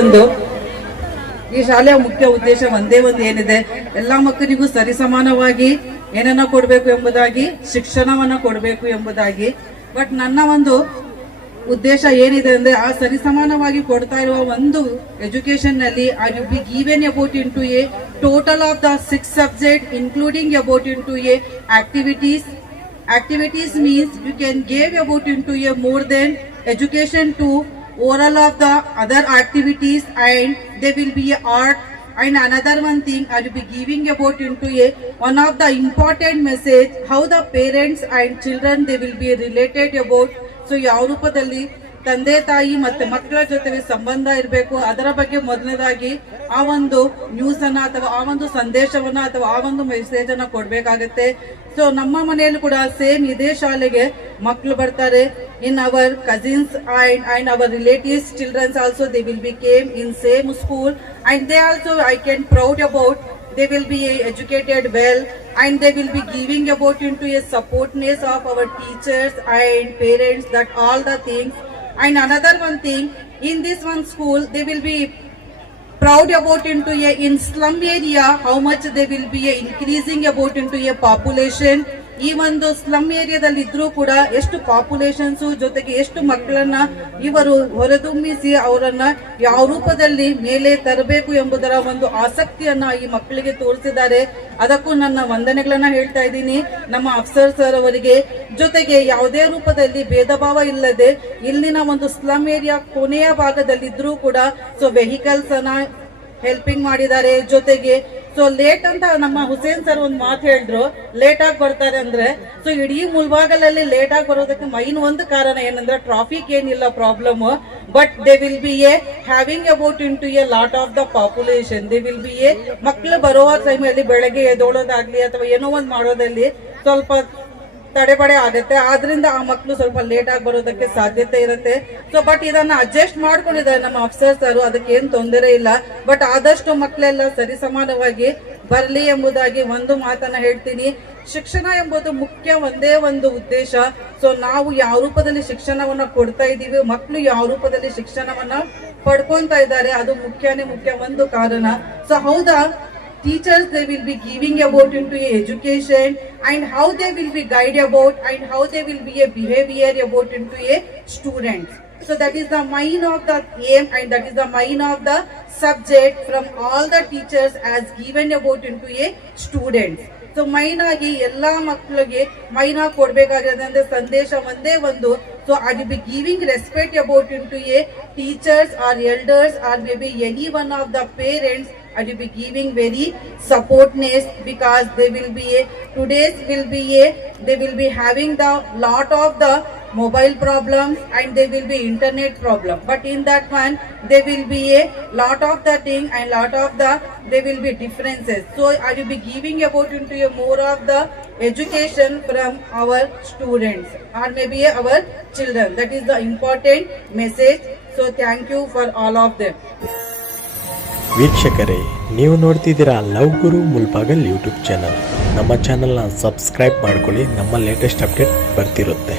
ಒಂದು ಈ ಶಾಲೆಯ ಮುಖ್ಯ ಉದ್ದೇಶ ಒಂದೇ ಒಂದು ಏನಿದೆ, ಎಲ್ಲಾ ಮಕ್ಕಳಿಗೂ ಸರಿಸಮಾನವಾಗಿ ಏನನ್ನ ಕೊಡಬೇಕು ಎಂಬುದಾಗಿ, ಶಿಕ್ಷಣವನ್ನ ಕೊಡಬೇಕು ಎಂಬುದಾಗಿ. ಬಟ್ ನನ್ನ ಒಂದು ಉದ್ದೇಶ ಏನಿದೆ ಅಂದ್ರೆ, ಆ ಸರಿಸಮಾನವಾಗಿ ಕೊಡ್ತಾ ಇರುವ ಒಂದು ಎಜುಕೇಶನ್ ನಲ್ಲಿ I will be given about into a total of the 6 subject including about into a activities means you can give about into a more than education to oral of the other activities, and there will be a art. And another one thing I will be giving about into a one of the important message, how the parents and children they will be related about. So ಯಾವ ರೂಪದಲ್ಲಿ ತಂದೆ ತಾಯಿ ಮತ್ತೆ ಮಕ್ಕಳ ಜೊತೆಗೆ ಸಂಬಂಧ ಇರಬೇಕು, ಅದರ ಬಗ್ಗೆ ಮೊದಲನೇದಾಗಿ ಆ ಒಂದು ನ್ಯೂಸ್ ಅನ್ನ ಅಥವಾ ಆ ಒಂದು ಸಂದೇಶವನ್ನ ಅಥವಾ ಆ ಒಂದು ಮೆಸೇಜ್ ಅನ್ನ ಕೊಡ್ಬೇಕಾಗತ್ತೆ. ಸೊ ನಮ್ಮ ಮನೆಯಲ್ಲೂ ಕೂಡ ಸೇಮ್ ಇದೇ ಶಾಲೆಗೆ ಮಕ್ಕಳು ಬರ್ತಾರೆ. In our cousins and our relatives childrens also they will be came in same school, and they also I can proud about they will be educated well, and they will be giving about into a supportness of our teachers and parents, that all the things. And another one thing, in this one school they will be proud about into a in slum area how much they will be increasing about into a population. ಈ ಒಂದು slum ಏರಿಯಾದಲ್ಲಿ ಇದ್ರೂ ಕೂಡ ಎಷ್ಟು populations ಜೊತೆಗೆ ಎಷ್ಟು ಮಕ್ಕಳನ್ನ ಇವರು ಹೊರದುಂಬಿಸಿ ಅವರನ್ನ ಯಾವ ರೂಪದಲ್ಲಿ ಮೇಲೆ ತರಬೇಕು ಎಂಬುದರ ಒಂದು ಆಸಕ್ತಿಯನ್ನ ಈ ಮಕ್ಕಳಿಗೆ ತೋರಿಸಿದ್ದಾರೆ. ಅದಕ್ಕೂ ನನ್ನ ವಂದನೆಗಳನ್ನ ಹೇಳ್ತಾ ಇದ್ದೀನಿ ನಮ್ಮ ಅಫ್ಸರ್ ಸರ್ ಅವರಿಗೆ. ಜೊತೆಗೆ ಯಾವುದೇ ರೂಪದಲ್ಲಿ ಭೇದ ಭಾವ ಇಲ್ಲದೆ ಇಲ್ಲಿನ ಒಂದು ಸ್ಲಮ್ ಏರಿಯಾ ಕೊನೆಯ ಭಾಗದಲ್ಲಿದ್ರೂ ಕೂಡ ಸೊ ವೆಹಿಕಲ್ಸ್ ಅನ್ನ ಹೆಲ್ಪಿಂಗ್ ಮಾಡಿದ್ದಾರೆ. ಜೊತೆಗೆ ಸೊ ಲೇಟ್ ಅಂತ ನಮ್ಮ ಹುಸೇನ್ ಸರ್ ಒಂದು ಮಾತು ಹೇಳಿದ್ರು, ಲೇಟ್ ಆಗಿ ಬರ್ತಾರೆ ಅಂದ್ರೆ. ಸೊ ಇಡೀ ಮುಲ್ಬಾಗಲಲ್ಲಿ ಲೇಟ್ ಆಗಿ ಬರೋದಕ್ಕೆ ಮೈನ್ ಒಂದು ಕಾರಣ ಏನಂದ್ರೆ ಟ್ರಾಫಿಕ್ ಏನಿಲ್ಲ problem, but they will be a having about into a lot of the population. They will be a ಮಕ್ಕಳು ಬರುವ ಟೈಮಲ್ಲಿ ಬೆಳಗ್ಗೆ ಎದ್ದೋಳೋದಾಗ್ಲಿ ಅಥವಾ ಏನೋ ಒಂದು ಮಾಡೋದಲ್ಲಿ ಸ್ವಲ್ಪ ತಡೆಪಡೆ ಆಗುತ್ತೆ. ಆದ್ರಿಂದ ಆ ಮಕ್ಕಳು ಸ್ವಲ್ಪ ಲೇಟ್ ಆಗಿ ಬರೋದಕ್ಕೆ ಸಾಧ್ಯತೆ ಇರುತ್ತೆ. ಸೊ ಬಟ್ ಇದನ್ನ ಅಡ್ಜಸ್ಟ್ ಮಾಡ್ಕೊಂಡಿದ್ದಾರೆ ನಮ್ಮ ಅಫ್ಸರ್ ಸರ್, ಅದಕ್ಕೆ ಏನ್ ತೊಂದರೆ ಇಲ್ಲ. ಬಟ್ ಆದಷ್ಟು ಮಕ್ಕಳೆಲ್ಲ ಸರಿಸಮಾನವಾಗಿ ಬರಲಿ ಎಂಬುದಾಗಿ ಒಂದು ಮಾತನ್ನ ಹೇಳ್ತೀನಿ. ಶಿಕ್ಷಣ ಎಂಬುದು ಮುಖ್ಯ ಒಂದೇ ಒಂದು ಉದ್ದೇಶ. ಸೊ ನಾವು ಯಾವ ರೂಪದಲ್ಲಿ ಶಿಕ್ಷಣವನ್ನ ಕೊಡ್ತಾ ಇದ್ದೀವಿ, ಮಕ್ಕಳು ಯಾವ ರೂಪದಲ್ಲಿ ಶಿಕ್ಷಣವನ್ನ ಪಡ್ಕೊಂತ ಇದ್ದಾರೆ, ಅದು ಮುಖ್ಯ ಒಂದು ಕಾರಣ. ಸೊ ಹೌದಾ, teachers they will be giving about into education and how they will be guide about and how they will be a behavior about into a students. So that is the main of the aim and that is the main of the subject from all the teachers as given about into a students. So main ಆಗಿ ಎಲ್ಲಾ ಮಕ್ಕಳಿಗೆ main ಆಗಿ ಕೊಡ್ಬೇಕಾಗಿರೋದಂದ್ರೆ ಸಂದೇಶ ಒಂದೇ ಒಂದು. So I will be giving respect about into a teachers or elders or maybe any one of the parents. I will be giving very supportness because they will be they will be having the lot of the mobile problems and they will be internet problem, but in that one there will be a lot of the thing and lot of the there will be differences. So I will be giving about into a more of the education from our students or maybe our children. That is the important message. So thank you for all of them. ವೀಕ್ಷಕರೇ, ನೀವು ನೋಡ್ತಿದ್ದೀರಾ love ಗುರು Mulbagal YouTube channel. ನಮ್ಮ ಚಾನಲ್ನ subscribe ಮಾಡ್ಕೊಳ್ಳಿ, ನಮ್ಮ latest update ಬರ್ತಿರುತ್ತೆ.